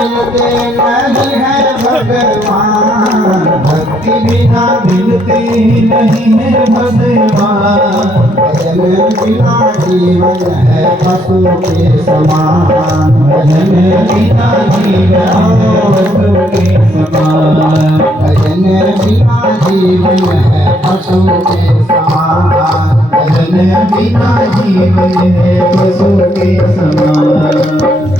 मिलते नहीं है भगवान, भक्ति बिना मिलते नहीं है भगवान। भजन बिना जीवन है पशु के समान, भजन बिना जीवन पशु के समान, भजन बिना जीवन है पशु के समान, भजन बिना जीवन है पशु के समान।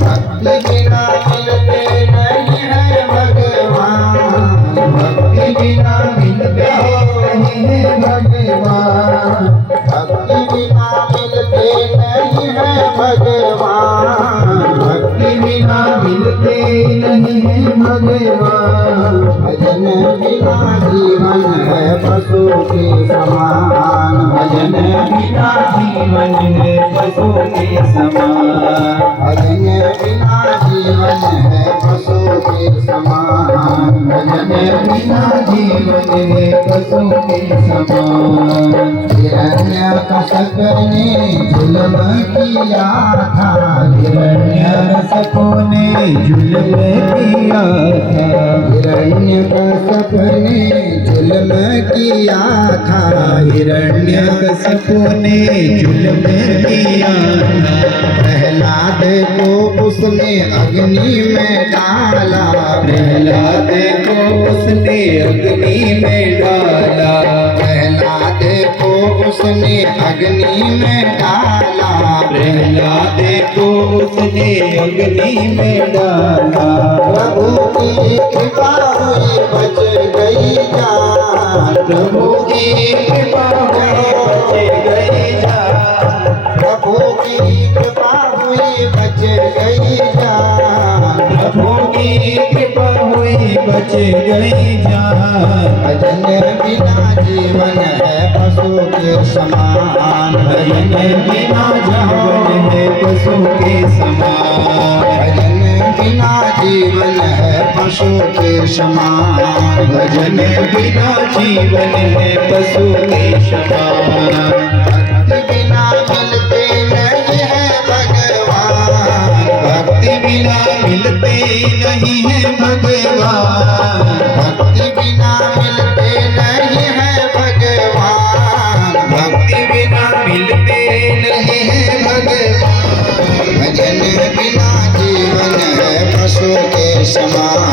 भक्ति बिना मिलते नहीं है भगवान, भक्ति बिना मिलते नहीं है भगवान, भक्ति बिना मिलते नहीं है भगवान, भक्ति बिना मिलते नहीं है भगवान। भजन बिना जीवन है पशु के समान, भजन बिना जीवन है पशु के समान, भजन बिना जीवन है पशु के समान, भजन बिना जीवन है पशु के समान। हिरण्यकश्यप ने जुल्म किया था, हिरण्यकश्यप ने जुल्म किया था, हिरण्यकश्यप ने जुल्म किया था, हिरण्यकश्यप ने जुल्म किया था। प्रहलाद को उसने अग्नि में डाला, प्रहलाद को उसने अग्नि में डाला, प्रहलाद को उसने अग्नि में डाला, प्रहलाद को उसने अग्नि में डाला। प्रभु की कृपा हुई बच गई जान, प्रभु की कृपा हुई बच गई जान, प्रभु की कृपा हुई बच गई जान, प्रभु की कृपा हुई बच गई जान। भजन बिना जीवन है पशु के समान, भजन बिना जीवन है पशु के समान, भजन बिना जीवन है पशु के समान, भजन बिना जीवन है पशु के समान। भक्ति बिना मिलते नहीं है भगवान, भक्ति बिना मिलते नहीं है भगवान, भक्ति बिना मिलते नहीं है भगवान, भक्ति बिना मिलते नहीं है भगवान। भजन बिना जीवन है पशु के समान,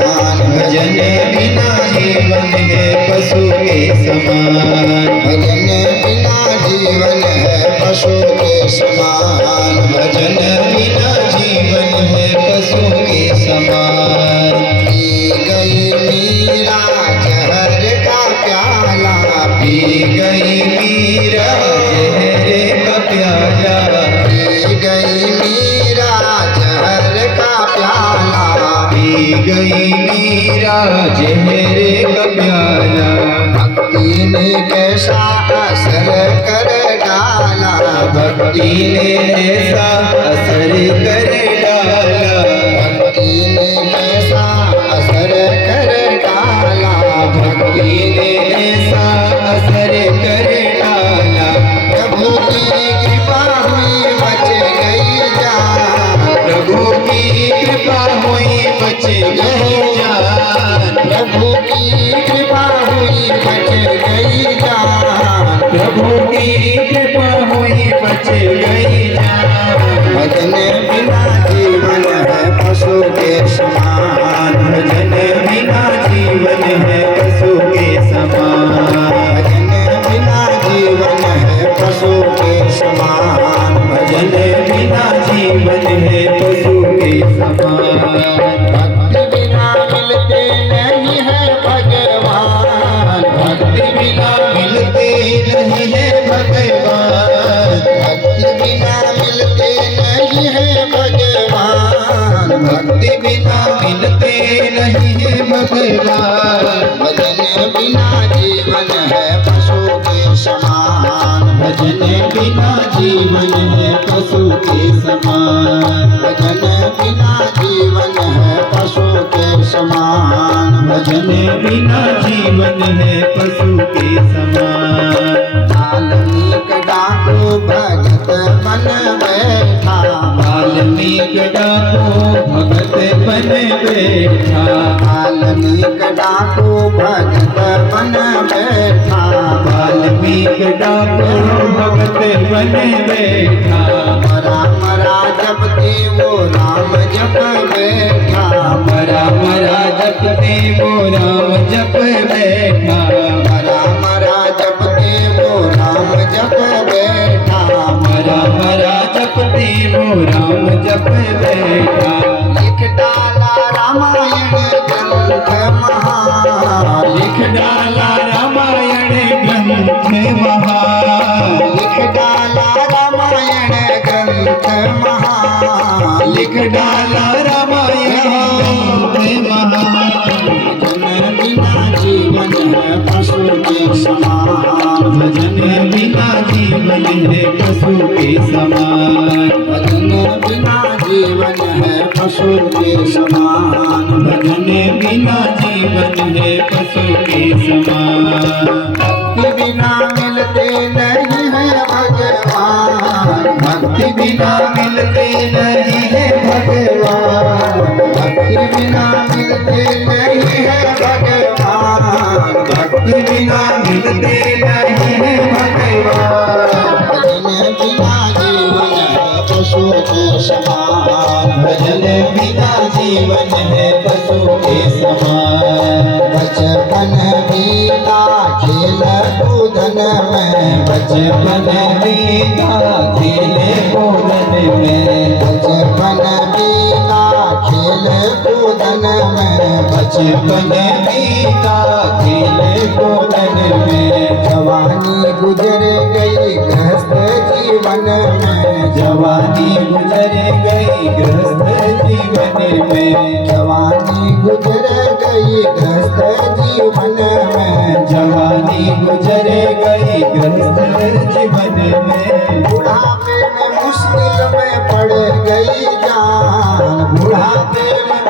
भजन बिना जीवन है पशु के समान, भजन बिना जीवन है पशु के समान, भजन बिना जीवन है पशु के समान। पी गई मीरा जहर का प्याला, पी गई मीरा जहर का प्याला, पी गई मीरा जहर का प्याला, पी गई मीरा जहर का प्याला। भक्ति ने कैसा असर कर डाला, भक्ति ने ऐसा असर कर डाला, भक्ति ने कैसा असर कर डाला, भक्ति ने ऐसा असर कर डाला। प्रभु की कृपा हुई बच गई जान, प्रभु की कृपा हुई बच गई जान, प्रभु की कृपा हुई बच गई जान, प्रभु की कृपा हुई बच गई जान। भजन बिना जीवन है पशु के समान, भजन बिना जीवन है पशु के समान, भजन बिना जीवन है पशु के समान, भजन बिना जीवन है पशु के समान। भक्ति बिना मिलते नहीं है भगवान, भक्ति बिना मिलते नहीं है भगवान, भक्ति बिना मिलते नहीं है भगवान, भक्ति बिना मिलते नहीं है भगवान। भजन बिना जीवन है पशु के समान, भजन बिना जीवन है पशु के समान, भजन बिना जीवन है पशु के समान, भजन बिना जीवन है पशु के समान। वाल्मीकि डाकू भगत बन बैठा, वाल्मीकि डाकू भगत बन बैठा। वाल्मीक डाको भगत बन बैठा। वाल्मीक डाको भगत बन बैठा। राम जपते वो राम जप बैठा। राम जपते वो राम जप बैठा। राम जपते वो राम जप बैठा। राम जपते वो राम जप बैठा। लिख डाला रामायण ग्रंथ महान। लिख डाला रामायण ग्रंथ महान। लिख डाला रामायण ग्रंथ महान। लिख डाला रामायण ग्रंथ महान। भजन बिना जीवन है पशु के समान। भजन बिना जीवन है पशु के समान। भजन बिना जीवन है पशु के समान। भजन बिना जीवन है पशु के समान। भक्ति बिना मिलते नहीं है भगवान। भक्ति बिना मिलते नहीं है भगवान। भक्ति बिना मिलते नहीं है भगवान। भक्ति बिना मिलते नहीं है भगवान। भजन बिना जीवन है पशु के समान। भजन बिना जीवन है पशु के समान। बचपन बीता खेल कूदन में। बचपन बीता खेले कूदन में। बचपन बीता खेल कूदन में। बचपन बीता खेले कूदन में। जवानी गुजर गई गृहस्थ जीवन में। जवानी गुजर गई गृहस्थ जीवन में। जवानी गुजर गई गृहस्थ जीवन में। जवानी गुजर गई गृहस्थ जीवन में। बुढ़ापे में मुश्किल में पड़ गई जान। बुढ़ापे में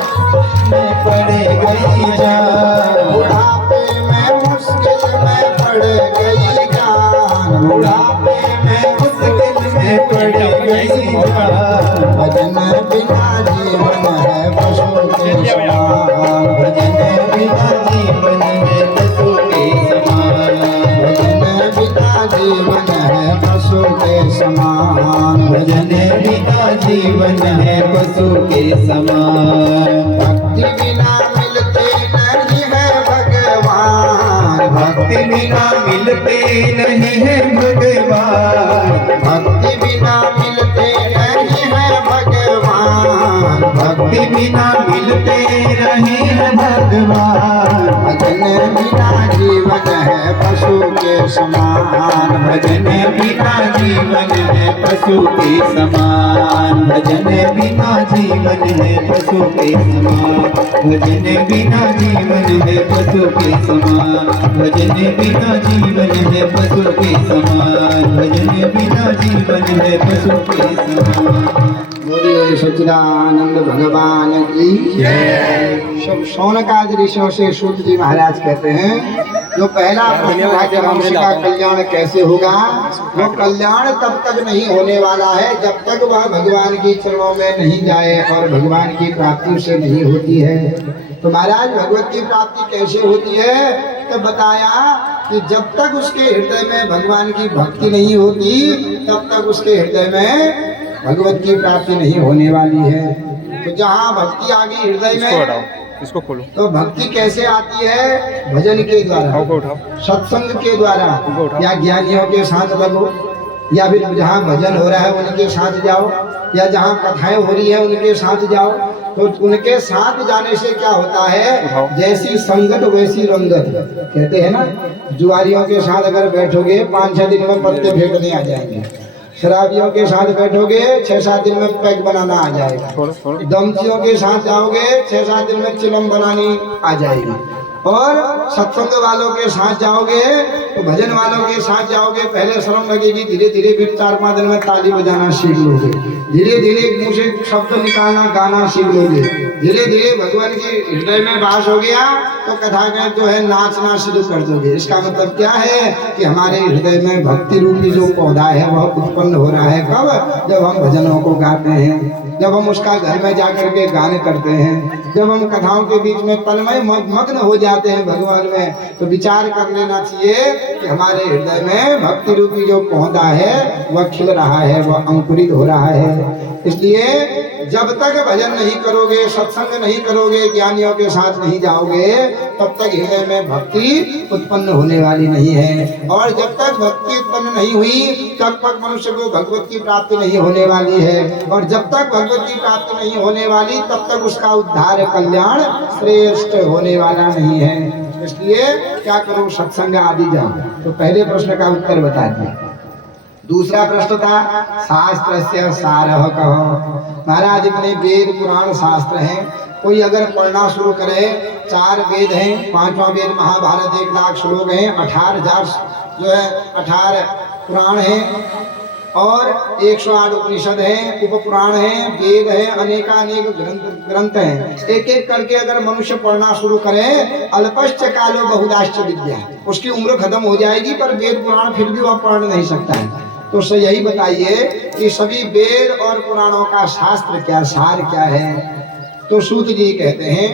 पड़ गई जान। बुढ़ापे में मुश्किल में पड़ गई जान। बुढ़ापे में मुश्किल में पड़ गई जान। भजन बिना जीवन है पशु के समान। भजन बिना जीवन है पशु के समान। भजन बिना जीवन है पशु के समान। भजन बिना जीवन है पशु के समान। भक्ति बिना मिलते नहीं है भगवान। भक्ति बिना मिलते नहीं है भगवान। भक्ति बिना मिलते नहीं है भगवान। भक्ति बिना मिलते नहीं है भगवान। भजन बिना जीवन है पशु के समान। भजन बिना जीवन है पशु के समान। भजन बिना जीवन है पशु के समान। भजन बिना जीवन है पशु के समान। भजन बिना जीवन है पशु के समान। भजन बिना जीवन है पशु के समान। बोलिए सच्चिदानंद भगवान की शौनकादि ऋषियों से सूत जी महाराज कहते हैं जो पहला प्रश्न था कि मनुष्य का कल्याण कैसे होगा। वो कल्याण तब तक नहीं होने वाला है जब तक वह भगवान की चरणों में नहीं जाए और भगवान की प्राप्ति उसे नहीं होती है। तो महाराज भगवत की प्राप्ति कैसे होती है तो बताया कि जब तक उसके हृदय में भगवान की भक्ति नहीं होती तब तक उसके हृदय में भगवत की प्राप्ति नहीं होने वाली है। तो जहाँ भक्ति आ गई हृदय में इसको खोलो। तो भक्ति कैसे आती है भजन के द्वारा, सत्संग के द्वारा, या ज्ञानियों के साथ लगो, या फिर जहाँ भजन हो रहा है उनके साथ जाओ, या जहाँ कथाएं हो रही है उनके साथ जाओ। तो उनके साथ जाने से क्या होता है जैसी संगत वैसी रंगत कहते हैं ना। जुआरियों के साथ अगर बैठोगे 5-6 दिन में पत्ते फेंकने आ जाएंगे। शराबियों के साथ बैठोगे 6-7 दिन में पैक बनाना आ जाएगा। दमचियों के साथ जाओगे 6-7 दिन में चिलम बनानी आ जाएगी। और सत्संग वालों के साथ जाओगे तो भजन वालों के साथ जाओगे पहले शर्म लगेगी, धीरे धीरे फिर 4-5 दिन में ताली बजाना सीख लोगे, धीरे धीरे मुंह से शब्द निकालना गाना सीख लोगे, धीरे धीरे भगवान के हृदय में वास हो गया तो कथा का जो है नाचना शुरू कर दोगे। इसका मतलब क्या है कि हमारे हृदय में भक्ति रूपी जो पौधा है वह उत्पन्न हो रहा है। कब? जब हम भजनों को गाते हैं। जब हम उसका घर में जाकर के गान करते हैं, जब हम कथाओं के बीच में तन्मय मग्न हो जाते हैं भगवान में, तो विचार कर लेना चाहिए कि हमारे हृदय में भक्ति रूपी जो पौधा है वह खिल रहा है, वह अंकुरित हो रहा है। इसलिए जब तक भजन नहीं करोगे, सत्संग नहीं करोगे, ज्ञानियों के साथ नहीं जाओगे, तब तक हृदय में भक्ति उत्पन्न होने वाली नहीं है। और जब तक भक्ति उत्पन्न नहीं हुई तब तक मनुष्य को भगवत की प्राप्ति नहीं होने वाली है। और जब तक भगवत की प्राप्ति नहीं होने वाली तब तक उसका उद्धार कल्याण श्रेष्ठ होने वाला नहीं है। इसलिए क्या करो, सत्संग आदि जाओ। तो पहले प्रश्न का उत्तर बता दिया। दूसरा प्रश्न था शास्त्र से सारह कहो। महाराज इतने वेद पुराण शास्त्र हैं, कोई अगर पढ़ना शुरू करे, 4 वेद हैं, 5वां वेद महाभारत 1 लाख श्लोक हैं, 18,000 जो है 18 पुराण हैं और 108 उपनिषद हैं, उप पुराण हैं, वेद हैं, अनेकानेक ग्रंथ हैं। एक एक करके अगर मनुष्य पढ़ना शुरू करे, अल्पश्च कालो बहुदाश्च विद्या, उसकी उम्र खत्म हो जाएगी पर वेद पुराण फिर भी वह पढ़ नहीं सकता है। तो यही बताइए कि सभी वेद और पुराणों का शास्त्र क्या, सार क्या है। तो सूत जी कहते हैं,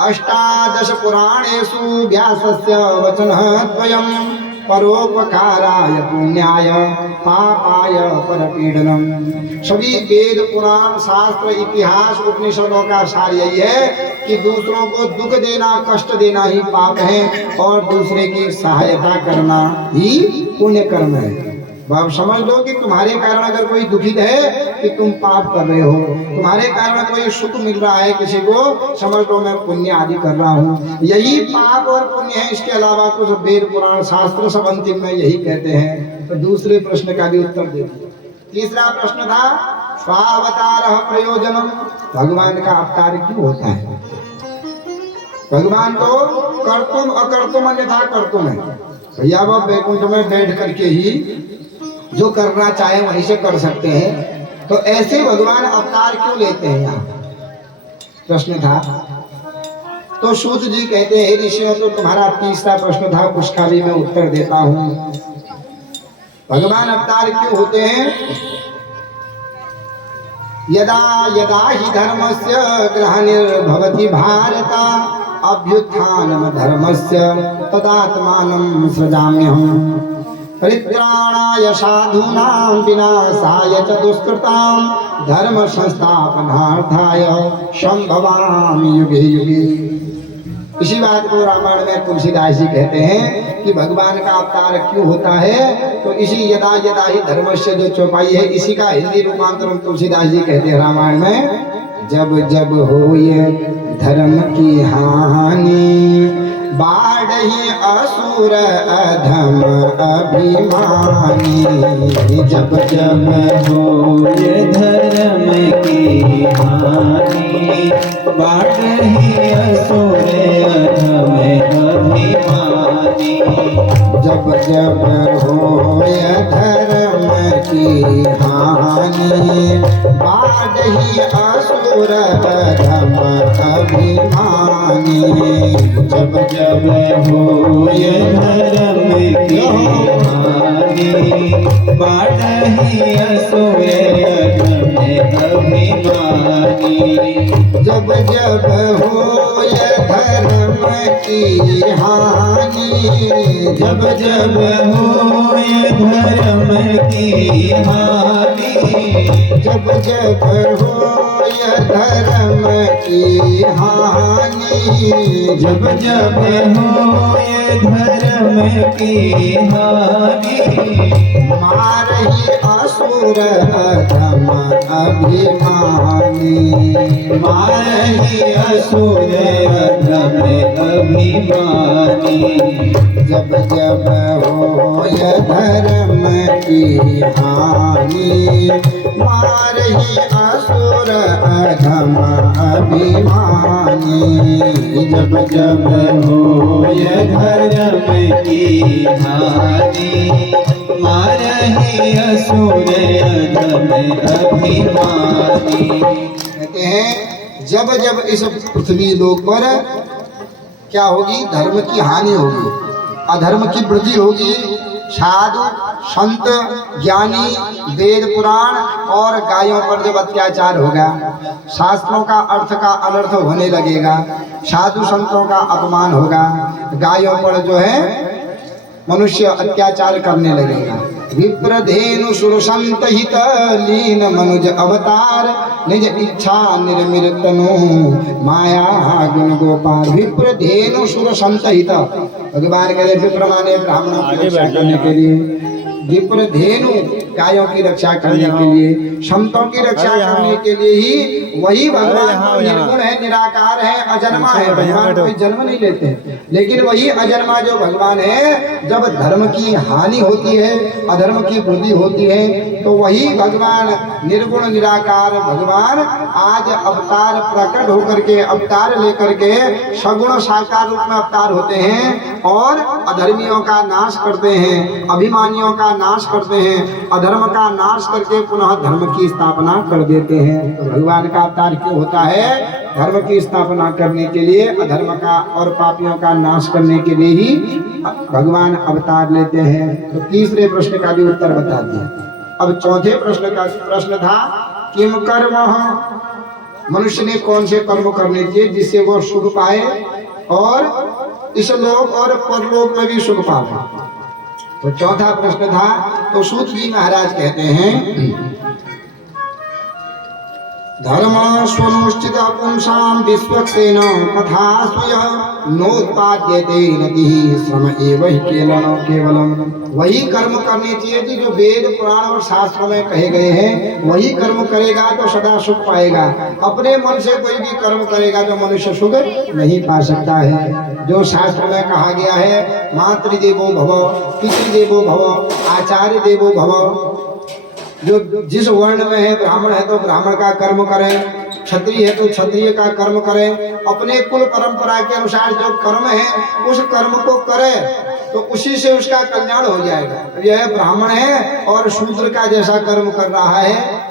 18 पुराणेषु व्यासस्य वचनद्वयम् परोपकाराय पुण्याय पापाय परपीडनम। सभी वेद पुराण शास्त्र इतिहास उपनिषदों का सार यही है कि दूसरों को दुख देना, कष्ट देना ही पाप है और दूसरे की सहायता करना ही पुण्य कर्म है। आप समझ लो कि तुम्हारे कारण अगर कोई दुखित है कि तुम पाप कर रहे हो, तुम्हारे कारण कोई सुख मिल रहा है किसी को, समझ लो मैं पुण्य आदि कर रहा हूँ। यही पाप और पुण्य है, इसके अलावा कुछ वेद पुराण शास्त्र सब अंतिम में यही कहते हैं। तो दूसरे प्रश्न का भी उत्तर दे दिया। तीसरा प्रश्न था स्वावतार प्रयोजनम, भगवान का अवतार क्यों होता है। भगवान तो कर्तुम अकर्तुम अन्यथा कर्तुम है। भैया वह वैकुंठ में बैठ करके ही जो करना चाहे वहीं से कर सकते हैं, तो ऐसे भगवान अवतार क्यों लेते हैं यहाँ, प्रश्न था। तो सूत जी कहते हैं, ऋषियों तो तुम्हारा तीसरा प्रश्न था, उसका भी मैं उत्तर देता हूँ। भगवान अवतार क्यों होते हैं। यदा यदा ही धर्मस्य ग्रहणिर्भवति भारत अभ्युत्थानम धर्मस्य तदात्मानं सृजाम्यहम्। परित्राणाय साधूनां विनाशाय च दुष्कृतां धर्म संस्थापनार्थाय संभवामि युगे युगे। इसी बात को रामायण में तुलसीदास जी कहते हैं कि भगवान का अवतार क्यों होता है। तो इसी यदा यदा ही धर्मस्य जो चौपाई है, इसी का हिंदी रूपांतरण तुलसीदास जी कहते हैं रामायण में, जब जब होए धर्म की हानि बाढ़हि असुर अधम अभिमानी। जब जब होए धर्म की हानि बाढ़हि असुर अधम अभिमानी। जब जब होए धर्म की हानि बाढ़हि असुर अधम अभिमानी। जब जब होए धर्म की हानि बाढ़हि असुर अधम अभिमानी। जब जब होए धर्म की हानि, जब जब होए धर्म की हानि। जब जब होए धर्म की हानि। जब जब होए धर्म की हानि मारहि असुर अधम अभिमानी। मारहि असुर अधम अभिमानी। जब जब होए धर्म की हानि मारहि असुर अधम अभिमानी। जब जब होए धर्म की हानि मारहि असुर अधम अभिमानी। कहते हैं जब जब इस पृथ्वी लोक पर क्या होगी, धर्म की हानि होगी, अधर्म की वृद्धि होगी, साधु संत ज्ञानी वेद पुराण और गायों पर जब अत्याचार होगा, शास्त्रों का अर्थ का अनर्थ होने लगेगा, साधु संतों का अपमान होगा, गायों पर जो है मनुष्य अत्याचार करने लगेगा। विप्रधेनु सुरसंत हित लीन मनुज अवतार निज इच्छा निर्मिल तनु माया गुण गोपाल। विप्रधेनु सुरसंत हित, भगवान कहते विप्र माने ब्राह्मणों की रक्षा करने के लिए, विप्रधेनु गायों की रक्षा करने के लिए, संतों की रक्षा करने के लिए ही वही भगवान निर्गुण है, निराकार है, अजन्मा है। भगवान कोई जन्म नहीं लेते, लेकिन वही अजन्मा जो भगवान है, जब धर्म की हानि होती है, अधर्म की वृद्धि होती है, तो वही भगवान निर्गुण निराकार भगवान आज अवतार प्रकट होकर के, अवतार लेकर के सगुण साकार रूप में अवतार होते हैं और अधर्मियों का नाश करते हैं, अभिमानियों का नाश करते हैं, अधर्म का नाश करके पुनः धर्म की स्थापना कर देते हैं। तो भगवान का अवतार क्यों होता है? धर्म की स्थापना करने के लिए, अधर्म का और पापियों का नाश करने के लिए ही भगवान अवतार लेते हैं। तो तीसरे प्रश्न का भी उत्तर बता दिया। अब चौथे प्रश्न का प्रश्न था किम कर्म, मनुष्य ने कौन से कर्म करने चाहिए जिससे वो सुख पाए और इस लोक और परलोक में भी सुख पाए। तो चौथा प्रश्न था, तो सूत जी महाराज कहते हैं धर्म स्वनुष्ठित पुंसाम विश्वक्सेन कथा स्वय नोत्पाद्यते नति श्रम एव हि केवलम। वही कर्म करने चाहिए कि जो वेद पुराण और शास्त्रों में कहे गए हैं, वही कर्म करेगा तो सदा सुख पाएगा। अपने मन से कोई भी कर्म करेगा तो मनुष्य सुख नहीं पा सकता है। जो शास्त्र में कहा गया है मातृदेवो भव, पितृदेवो भव, आचार्य देवो भव, जो जिस वर्ण में है, ब्राह्मण है तो ब्राह्मण का कर्म करें, क्षत्रिय है तो क्षत्रिय का कर्म करें, अपने कुल परंपरा के अनुसार जो कर्म है उस कर्म को करे तो उसी से उसका कल्याण हो जाएगा। यह ब्राह्मण है और शूद्र का जैसा कर्म कर रहा है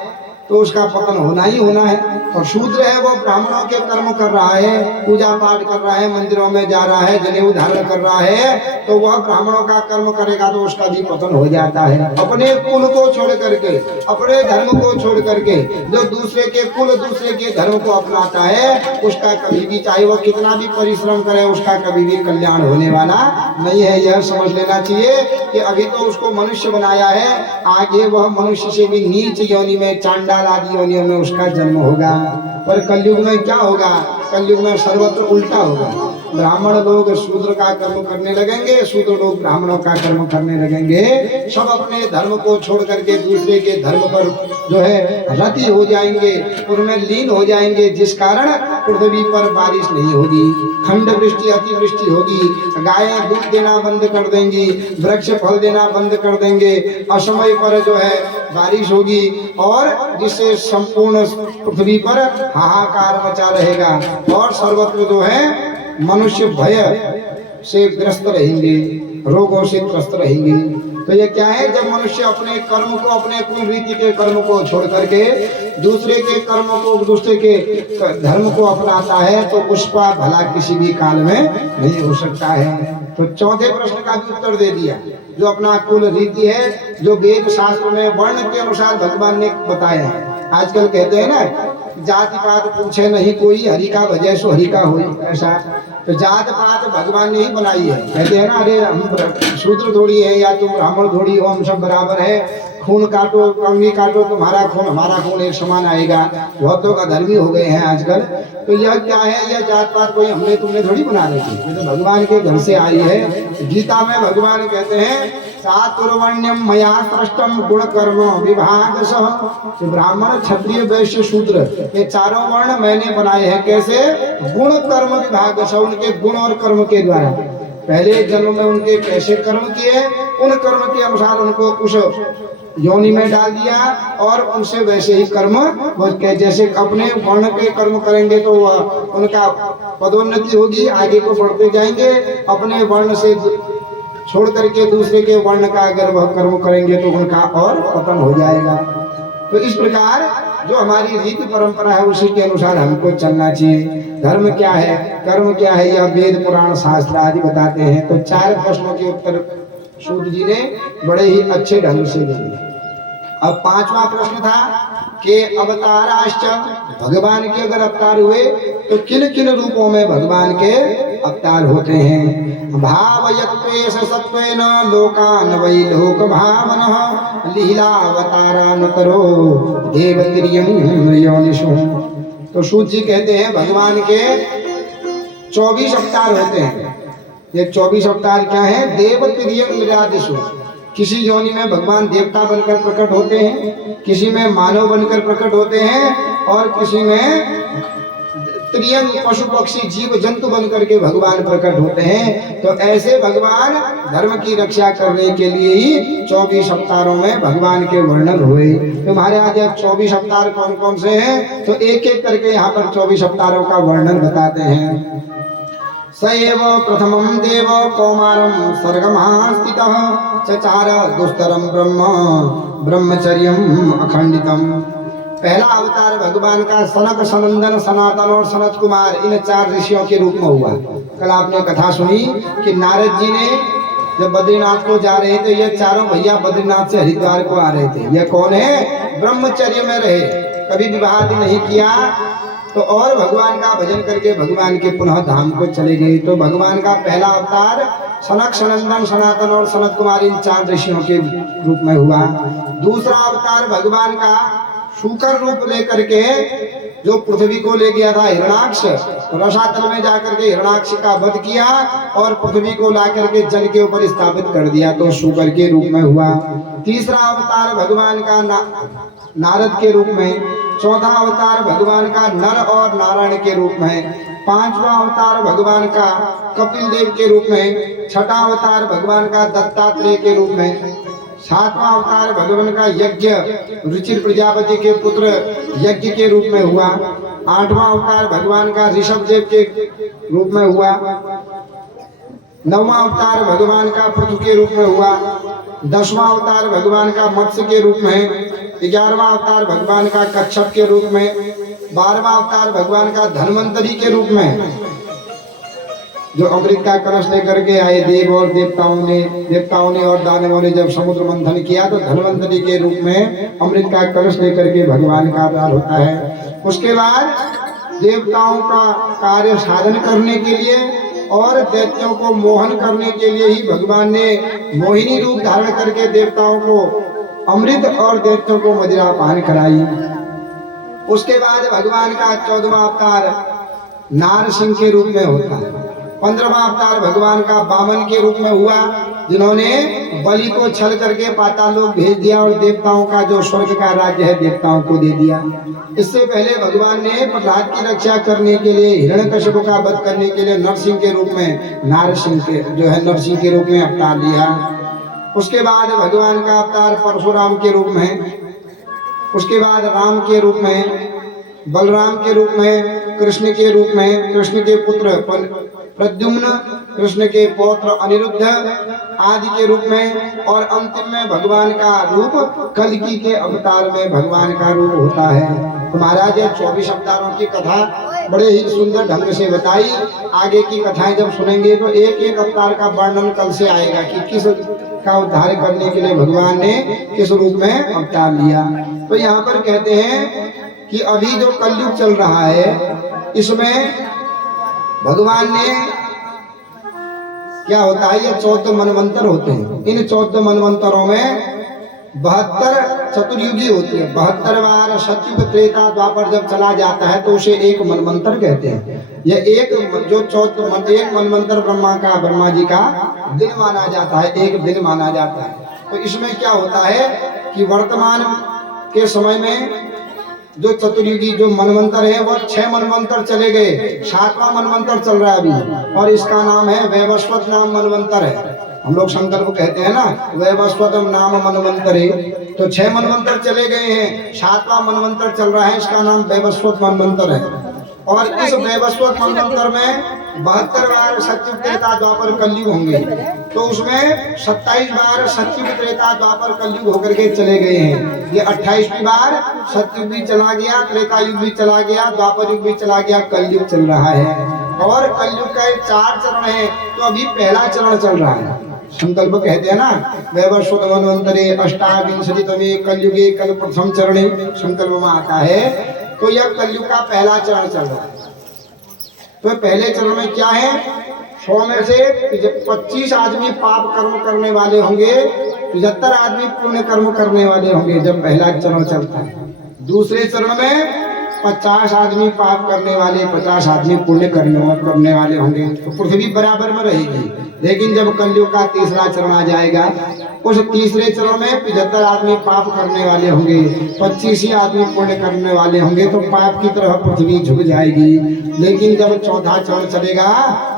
तो उसका पतन होना ही होना है। और शूद्र है वो ब्राह्मणों के कर्म कर रहा है, पूजा पाठ कर रहा है, मंदिरों में जा रहा है, जनेऊ धारण कर रहा है, तो वह ब्राह्मणों का कर्म करेगा तो उसका भी पतन हो जाता है। अपने कुल को छोड़ करके, अपने धर्म को छोड़ करके जो दूसरे के कुल, दूसरे के धर्म को अपनाता है, उसका कभी भी, चाहे वह कितना भी परिश्रम करे, उसका कभी भी कल्याण होने वाला नहीं है। यह समझ लेना चाहिए कि अभी तो उसको मनुष्य बनाया है, आगे वह मनुष्य से भी नीच योनि में, चांडाल आदि योनियों में उसका जन्म होगा। पर कलयुग में क्या होगा? कलयुग में सर्वत्र उल्टा होगा। ब्राह्मण लोग शूद्र का कर्म करने लगेंगे, शूद्र लोग ब्राह्मणों का कर्म करने लगेंगे। सब अपने धर्म को छोड़ करके दूसरे के धर्म पर जो है रति हो जाएंगे, उनमें लीन हो जाएंगे, जिस कारण पृथ्वी पर बारिश नहीं होगी, खंड वृष्टि, अतिवृष्टि होगी, गायें दूध देना बंद कर देंगी, वृक्ष फल देना बंद कर देंगे, असमय पर जो है बारिश होगी और जिससे संपूर्ण पृथ्वी पर हाहाकार मचा रहेगा और सर्वत्र जो है मनुष्य भय से ग्रस्त रहेंगे, रोगों से ग्रस्त रहेंगे। तो ये क्या है? जब मनुष्य अपने कर्म को, अपने कुल रीति के कर्म को छोड़ करके दूसरे के कर्म को, दूसरे के धर्म को अपनाता है तो उसका भला किसी भी काल में नहीं हो सकता है। तो चौथे प्रश्न का भी उत्तर दे दिया। जो अपना कुल रीति है, जो वेद शास्त्र में वर्ण के अनुसार भगवान ने बताया है। आजकल कहते हैं ना जाति पात पूछे नहीं कोई, हरि का भजय सो हरि का होई, ऐसा। तो जात पात भगवान ने ही बनाई है। कहते हैं ना अरे हम शूद्र थोड़ी है या तुम ब्राह्मण थोड़ी हो, हम सब बराबर है, खून काटो, कंगी काटो, तुम्हारा खून हमारा खून एक समान आएगा। बहुत लोग अधर्मी हो गए हैं आजकल। तो यह क्या है? यह जात पात कोई हमने तुमने थोड़ी बना रखी, ये तो भगवान के घर से आई है। गीता में भगवान कहते हैं चातुर्वर्ण्यम मया सृष्टम गुण कर्म विभागशः। तो ब्राह्मण, क्षत्रिय, वैश्य, शूद्र, ये चारों वर्ण मैंने बनाए हैं। कैसे? गुण कर्म विभागशः, उनके गुण और कर्म के द्वारा। पहले जन्म में उनके कैसे कर्म किए, उन कर्म के अनुसार उनको उस योनि में डाल दिया और उनसे वैसे ही कर्म, जैसे अपने वर्ण के कर्म करेंगे तो उनका पदोन्नति होगी, आगे को बढ़ते जाएंगे। अपने वर्ण से छोड़ करके दूसरे के वर्ण का अगर वह कर्म करेंगे तो उनका और पतन हो जाएगा। तो इस प्रकार जो हमारी रीति परंपरा है उसी के अनुसार हमको चलना चाहिए। धर्म क्या है, कर्म क्या है, यह वेद पुराण शास्त्र आदि बताते हैं। तो चार प्रश्नों के उत्तर सूत जी ने बड़े ही अच्छे ढंग से दिए। अब पांचवा प्रश्न था कि अवताराश्च, भगवान के अगर अवतार हुए तो किन किन रूपों में भगवान के अवतार होते हैं। भावयत्वेश सत्वेन लोकान वै लोक भावनः लीलावतारान करो देवतिर्यं योनिषु। तो सूत जी कहते हैं भगवान के 24 अवतार होते हैं। ये 24 अवतार क्या है? देवतिर्यं लीलादिषु। किसी योनि में भगवान देवता बनकर प्रकट होते हैं, किसी में मानव बनकर प्रकट होते हैं और किसी में त्रियंग पशु पक्षी जीव जंतु बनकर के भगवान प्रकट होते हैं। तो ऐसे भगवान धर्म की रक्षा करने के लिए ही 24 अवतारों में भगवान के वर्णन हुए। तो महाराज 24 अवतार कौन कौन से हैं? तो एक एक करके यहाँ पर 24 अवतारों का वर्णन बताते हैं। सएव प्रथमं देव कौमारं सर्गमहास्थितः चचार दुस्तरं ब्रह्म ब्रह्मचर्यं अखंडितम। पहला अवतार भगवान का सनक सनंदन सनातन और सनत कुमार इन 4 ऋषियों के रूप में हुआ। कल आपने कथा सुनी कि नारद जी ने जब बद्रीनाथ को जा रहे थे, ये चारों भैया बद्रीनाथ से हरिद्वार को आ रहे थे। ये कौन है? ब्रह्मचर्य में रहे, कभी विवाह नहीं किया, तो और भगवान का भजन करके भगवान के पुनः धाम को चले गए। तो भगवान का पहला अवतार सनक सनंदन सनातन और सनत कुमार इन 4 ऋषियों के रूप में हुआ। दूसरा अवतार भगवान का शूकर रूप लेकर के जो पृथ्वी को ले गया था हिरणाक्ष, रसातल में जाकर के हिरणाक्ष का वध किया और पृथ्वी को ला करके जल के ऊपर स्थापित कर दिया, तो शूकर के रूप में हुआ। तीसरा अवतार भगवान का नारद के रूप में। चौथा अवतार भगवान का नर और नारायण के रूप में। पांचवा अवतार भगवान का कपिल देव के रूप में। छठा अवतार भगवान का दत्तात्रेय के रूप में। सातवां अवतार भगवान का यज्ञ रुचिर प्रजापति के पुत्र यज्ञ के रूप में हुआ। आठवां अवतार भगवान का ऋषभ देव के रूप में हुआ। नौवां अवतार भगवान का पृथु के रूप में हुआ। 10वां अवतार भगवान का मत्स्य के रूप में। 11वां अवतार भगवान का कच्छप के रूप में। 12वां अवतार भगवान का धन्वंतरी के रूप में। जो अमृत का कलश लेकर के आए देव और देवताओं ने और दानवों ने जब समुद्र मंथन किया तो धन्वंतरी के रूप में अमृत का कलश लेकर के भगवान का अवतार होता है। उसके बाद देवताओं का कार्य साधन करने के लिए और दैत्यों को मोहन करने के लिए ही भगवान ने मोहिनी रूप धारण करके देवताओं को अमृत और दैत्यों को मदिरा पान कराई। उसके बाद भगवान का 14वां अवतार नारसिंह के रूप में होता है। 15वां अवतार भगवान का वामन के रूप में हुआ, जिन्होंने बलि को छल करके पाताल लोक भेज दिया और देवताओं का जो स्वर्ग का राज्य है देवताओं को दे दिया। इससे पहले भगवान ने प्रहलाद की रक्षा करने के लिए हिरण्यकश्यप का वध करने के लिए नरसिंह के रूप में नरसिंह के रूप में अवतार लिया। उसके बाद भगवान का अवतार परशुराम के रूप में। उसके बाद राम के रूप में, बलराम के रूप में, कृष्ण के रूप में, कृष्ण के पुत्र प्रद्युम्न, कृष्ण के पौत्र अनिरुद्ध आदि के रूप में, और अंतिम में भगवान का रूप कल्कि के अवतार में भगवान का रूप होता है। तो महाराज 24 अवतारों की कथा बड़े ही सुंदर ढंग से बताई। आगे की कथाएं जब सुनेंगे तो एक एक अवतार का वर्णन कल से आएगा कि किस का उद्धार करने के लिए भगवान ने किस रूप में अवतार लिया। तो यहाँ पर कहते हैं कि अभी जो कलयुग चल रहा है इसमें भगवान ने क्या होता है, ये 14 मनवंतर होते हैं। इन 14 मनवंतरों में 72 चतुर्युगी होती है। 72 बार सतयुग त्रेता द्वापर जब चला जाता है तो उसे एक मनवंतर कहते हैं। यह एक मनवंतर ब्रह्मा जी का दिन माना जाता है, एक दिन माना जाता है। तो इसमें क्या होता है कि वर्तमान के समय में जो चतुर्युगी जो मनवंतर है वह 6 मनवंतर चले गए, 7वां मनवंतर चल रहा है अभी, और इसका नाम है वैवस्वत नाम मनवंतर है। हम लोग शंकर को कहते हैं ना वैवस्वतम नाम मनवंतर है। तो 6 मनवंतर चले गए हैं, 7वां मनवंतर चल रहा है, इसका नाम वैवस्वत मनवंतर है। और इस वैवस्वत मनवंतर में 72 बार सतयुग त्रेता द्वापर कलयुग होंगे। तो उसमें 27 बार सतयुग त्रेता द्वापर कलयुग होकर के चले गए हैं। ये 28वीं बार सतयुग भी चला गया, त्रेता युग भी चला गया, द्वापर युग भी चला गया, कलयुग चल रहा है। और कलयुग का 4 चरण है। तो अभी पहला चरण चल रहा है। संकल्प कहते हैं ना, वैवस्वत मनवंतरे अष्टाविंशतितमे कलयुगे कल प्रथम चरणे संकल्प में आता है। तो यह कलयुग का पहला चरण चल रहा है। तो पहले चरण में क्या है, 100 में से 25 आदमी पाप कर्म करने वाले होंगे, 75 आदमी पुण्य कर्म करने वाले होंगे जब पहला चरण चलता है। दूसरे चरण में 50 आदमी पाप करने वाले, 50 आदमी पुण्य करने वाले होंगे। तो पृथ्वी बराबर में रहेगी। लेकिन जब कलयुग का तीसरा चरण आ जाएगा, उस तीसरे चरण में 75 आदमी पाप करने वाले होंगे, 25 ही आदमी पुण्य करने वाले होंगे। तो पाप की तरफ पृथ्वी झुक जाएगी। लेकिन जब चौथा चरण चलेगा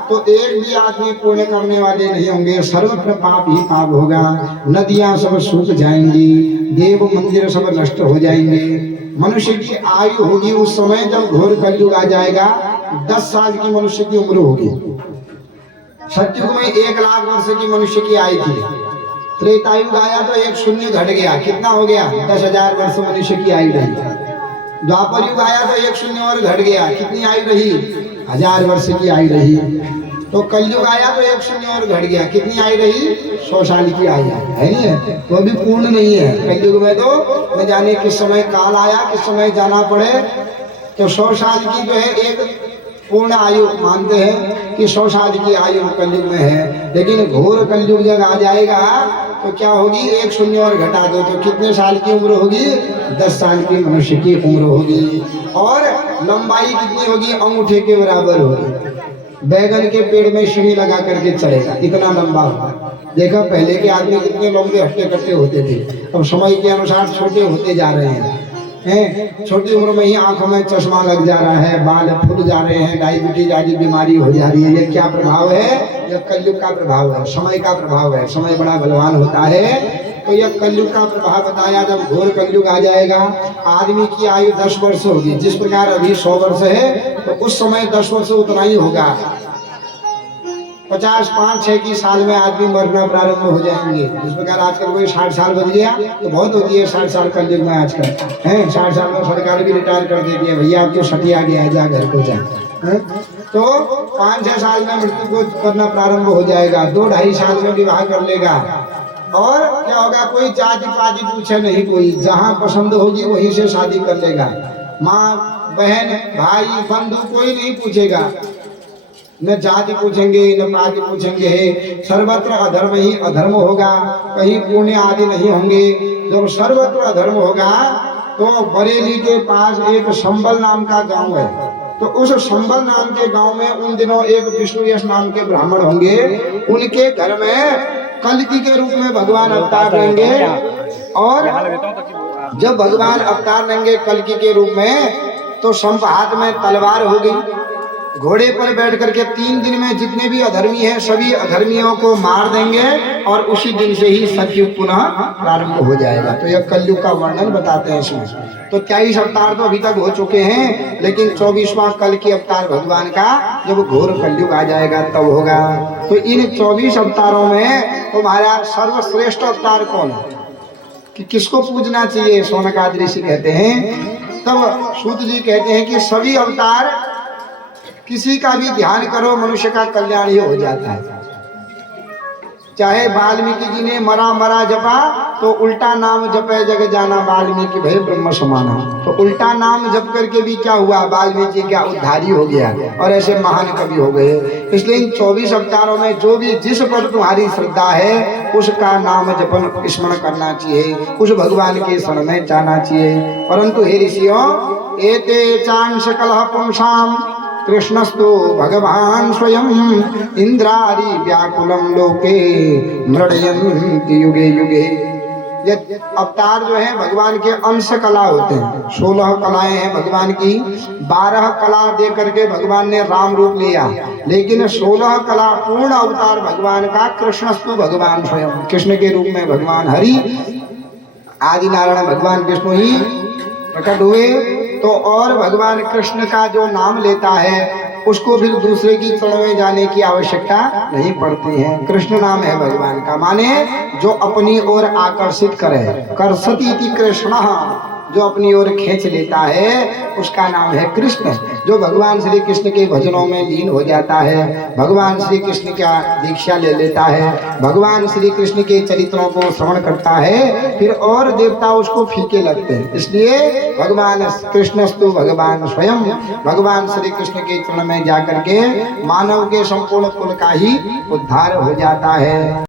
तो एक भी आदमी पुण्य करने वाले नहीं होंगे, सर्वत्र पाप ही पाप होगा। नदियां सब सूख जाएंगी, देव मंदिर सब नष्ट हो जाएंगे। मनुष्य की आयु होगी उस समय जब घोर कलयुग आ जाएगा, 10 साल की मनुष्य की उम्र होगी। सतयुग में 1 लाख वर्ष की मनुष्य की आयु थी। त्रेतायुग आया तो 1 शून्य घट गया, कितना हो गया, 10,000 वर्ष मनुष्य की आयु रही। द्वापर युग आया तो 1 शून्य और घट गया, कितनी आयु रही, 1000 वर्ष की आयु रही। तो कलयुग आया तो 1 शून्य और घट गया, कितनी आयु रही, 100 साल की आयु है नहीं है, तो अभी पूर्ण नहीं है। कलयुग में तो न जाने किस समय काल आया, किस समय जाना पड़े। तो 100 साल की जो है एक पूर्ण आयु मानते हैं कि 100 साल की आयु कलयुग में है। लेकिन घोर कलयुग जब आ जाएगा तो क्या होगी, 1 शून्य और घटा दो तो कितने साल की उम्र होगी, 10 साल की मनुष्य की उम्र होगी। और लंबाई कितनी होगी, अंगूठे के बराबर होगी। बैगन के पेड़ में सीढ़ी लगा करके चढ़ेगा, इतना लंबा होगा। देखा पहले के आदमी कितने लंबे हट्टे कट्टे होते थे, अब समय के अनुसार छोटे होते जा रहे हैं। छोटी उम्र में ही आंखों में चश्मा लग जा रहा है, बाल फूट जा रहे हैं, डायबिटीज आदि बीमारी हो जा रही है। ये क्या प्रभाव है, यह कलयुग का प्रभाव है, समय का प्रभाव है। समय बड़ा बलवान होता है। तो यह कलयुग का प्रभाव बताया। जब घोर कलयुग आ जाएगा, आदमी की आयु 10 वर्ष होगी। जिस प्रकार अभी 100 वर्ष है तो उस समय 10 वर्ष उतना ही होगा। 55-6 की साल में आदमी मरना प्रारंभ हो जाएंगे। जिस प्रकार आजकल कोई 60 साल बच गया तो बहुत होती है 60 साल कलयुग में आजकल है। 60 साल में सरकार भी रिटायर कर देती है, भैया अब तो सटिया गया है, जा घर को जा। तो 5-6 साल में मृत्यु को करना प्रारंभ हो जाएगा। 2-2.5 साल में विवाह कर लेगा। और क्या होगा, कोई जाति पाति पूछे नहीं, कोई जहाँ पसंद होगी वहीं से शादी कर लेगा। माँ बहन भाई बंधु कोई नहीं पूछेगा, न जाति पूछेंगे न पाति पूछेंगे। सर्वत्र अधर्म ही अधर्म होगा, कहीं पुण्य आदि नहीं होंगे। जब सर्वत्र अधर्म होगा तो बरेली के पास एक संबल नाम का गांव है। तो उस संबल नाम के गांव में उन दिनों एक विष्णुयश नाम के ब्राह्मण होंगे। उनके घर में कल्कि के रूप में भगवान अवतार लेंगे। और जब भगवान अवतार लेंगे कल्कि के रूप में, तो संप हाथ में तलवार होगी। घोड़े पर बैठ करके 3 दिन में जितने भी अधर्मी हैं सभी अधर्मियों को मार देंगे। और उसी दिन से ही सतयुग पुनः प्रारंभ हो जाएगा। तो यह कलयुग का वर्णन बताते हैं इसमें। तो 23 अवतार तो अभी तक हो चुके हैं, लेकिन 24वां कल की अवतार भगवान का जब घोर कलयुग आ जाएगा तब होगा। तो इन 24 अवतारों में तुम्हारा सर्वश्रेष्ठ अवतार कौन है, कि किसको पूजना चाहिए, शौनकादि ऋषि कहते हैं। तब सूत जी कहते हैं कि सभी अवतार किसी का भी ध्यान करो मनुष्य का कल्याण ही हो जाता है। चाहे वाल्मीकि जी ने मरा मरा जपा तो उल्टा नाम जपे जग जाना वाल्मीकि भय ब्रह्म समाना। तो उल्टा नाम जप करके भी क्या हुआ, वाल्मीकि क्या उद्धारी हो गया और ऐसे महान कवि हो गए। इसलिए इन 24 अवतारों में जो भी जिस पर तुम्हारी श्रद्धा है उसका नाम जपन स्मरण करना चाहिए, उस भगवान के शरण में जाना चाहिए। परंतु हे ऋषियों, एते चांश कलह पुंसाम कृष्णस्तु भगवान स्वयं इंद्रारी व्याकुलम लोके मृडयन्ति युगे युगे। ये अवतार जो है भगवान के अंश कला होते हैं। 16 कलाएं हैं भगवान की। 12 कला दे करके भगवान ने राम रूप लिया, लेकिन 16 कला पूर्ण अवतार भगवान का कृष्णस्तु भगवान स्वयं, कृष्ण के रूप में भगवान हरि आदि नारायण भगवान विष्णु ही प्रकट हुए। तो और भगवान कृष्ण का जो नाम लेता है उसको फिर दूसरे की शरण में जाने की आवश्यकता नहीं पड़ती है। कृष्ण नाम है भगवान का, माने जो अपनी ओर आकर्षित करे। कर्षति इति कृष्ण जो अपनी ओर खींच लेता है उसका नाम है कृष्ण। जो भगवान श्री कृष्ण के भजनों में लीन हो जाता है, भगवान श्री कृष्ण का दीक्षा ले लेता है, भगवान श्री कृष्ण के चरित्रों को श्रवण करता है, फिर और देवता उसको फीके लगते हैं। इसलिए भगवान कृष्णस्तु भगवान स्वयं, भगवान श्री कृष्ण के चरण में जाकर के मानव के संपूर्ण कुल का ही उद्धार हो जाता है।